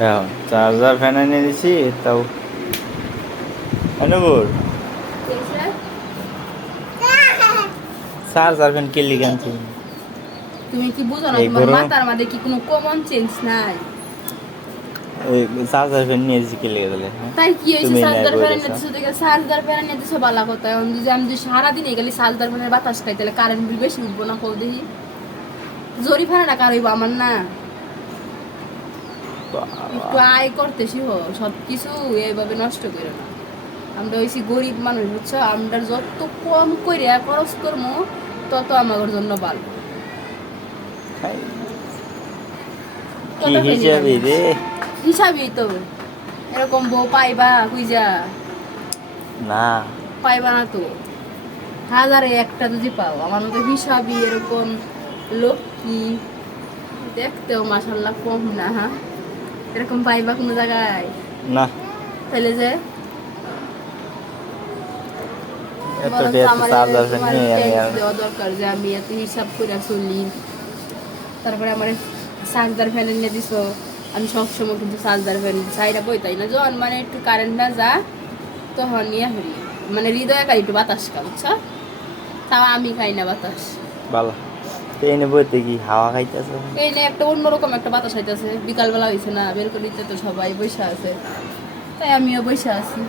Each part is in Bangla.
হ্যাঁ চার্জার ফ্যান এনে দিছি তাও অনুগুর চার্জার ফ্যান কে লিখে আনছি তুমি কি বুঝো না এই তোমার গরম মাথার মধ্যে কি কোনো কমন সেন্স নাই? এই চার্জার ফ্যান নিয়ে দিছি কে লিখে দিলে তাই কি হয়েছে? তুমি নাই সাজদার বই ফ্যান দিছো নিতেছো দেখে সাজদার ফ্যান নিতেছো বালা কথা। এখন যদি আমি যদি সারাদিন গেলে সাজদার ফ্যানের বাতাস খাই তাহলে কারেন্ট বিল বেশি উঠবো না? কও দেখি জরিফানাটা কার হইব আমার না? একটু আয় করতেছি হো, সব কিছু এইভাবে নষ্ট করো না। আমরা হইছি গরিব মানুষ বুঝছো, আমরা যত কম করে খরচ করবো তত আমার জন্য ভালো। কি হিসাবে রে হিসাবই তো এরকম বউ পাইবা খুঁজা? না পাইবা না তো, হাজারে একটা যদি পাও আমার মতো হিসাবই এরকম লক্ষ্মী, দেখতেও মাশাল্লাহ কম না, হ্যাঁ এরকম পাইবা কোনো জায়গায়? না তাহলে যে এত ডেট চার্জার ফ্যান তোমার নিয়ে আমি ট্যাক্স আর দেওয়া দরকার যে আমি এত হিসাব করে চলি। তারপরে আমার চার্জার ফ্যান এনে দিছো, আমি সবসময় কিন্তু চার্জার ফ্যান চাইরা বই তাই না, যখন মানে একটু কারেন্ট না যা তখন নিয়ে হরি মানে হৃদয় কার একটু বাতাস খা বুঝছো, তাও আমি খাই না বাতাস। ভালো ট্রেনে বইতে কি হাওয়া খাইতেছে এই নে একটা অন্যরকম একটা বাতাস হইতেছে, বিকালবেলা হয়েছে না, বেলকনিতে তো সবাই বসে আছে, তাই আমিও বসে আছি।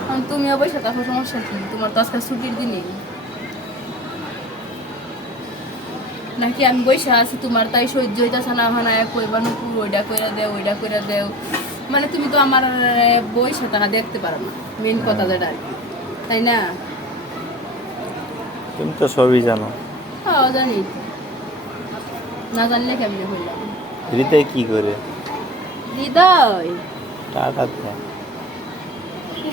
এখন তুমিও বসে থাকো, সমস্যা কি? তোমার তো আজকে ছুটির দিনই নাকি? আমি বসে আছি তোমার তাই সহ্য হইতেছে না, হয় না কইবা নুপুর ওইটা কইরা দেও ওইটা কইরা দেও, মানে তুমি তো আমার বইসা টাকা দেখতে পারো না, মেন কথা যেটা আর কি, তাই না? তুমি তো সবই জানো হ্যাঁ জানি তো, না জানলে কেমনে হইলাম? হৃদয় কি করে হৃদয় টাটা দেয়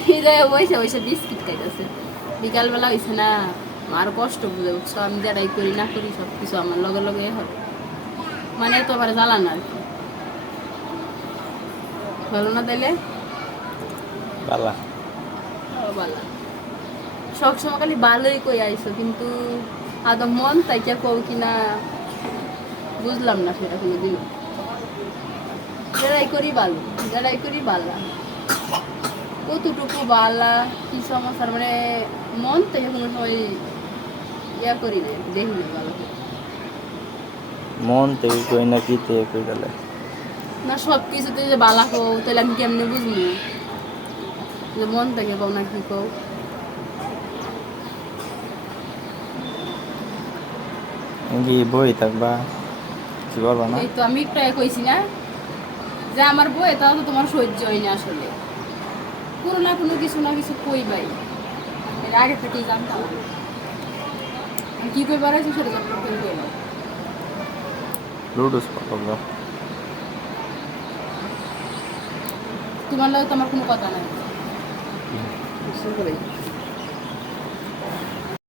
হৃদয় বসে বসে বিস্কিট খাইতেছে, বিকালবেলা হয়েছে না, আর কষ্ট বুঝে উঠছো, আমি যেটাই করি না করি সব কিছু আমার লগে লগে হয়, মানে তো আবার জ্বালান আর কি, ভালো না তাইলে? বালা বালা সবসময় খালি ভালোই কই আইসো, কিন্তু আদম মন তাই কে কও কিনা বুঝলাম না সেটা কোনোদিন। যেটাই করি ভালো, যেটাই করি বালা, কতটুকু বালা কি সমস্যার মানে মন থেকে কোনো সময় ইয়া করি না, দেখি না ভালো করে। মন থেকে কই না কি থেকে কই গেলে না সব কিছুতে যে বালা কও তাহলে আমি কেমনে বুঝবো যে মন থেকে কও না কি কও? কি বই থাকবা কিছু করবা না এই তো আমি একটু আগে কইছি না যে আমার বই, তাও তো তোমার সহ্য হয় না আসলে, কোনো না কোনো কিছু না কিছু কইবাই, এর আগে থেকেই জানতাম আমি কি কই বাড়াইছি সেটা যখন তুমি কইলো। লুডুস পাবো তোমার লাগে তো আমার কোনো কথা নাই।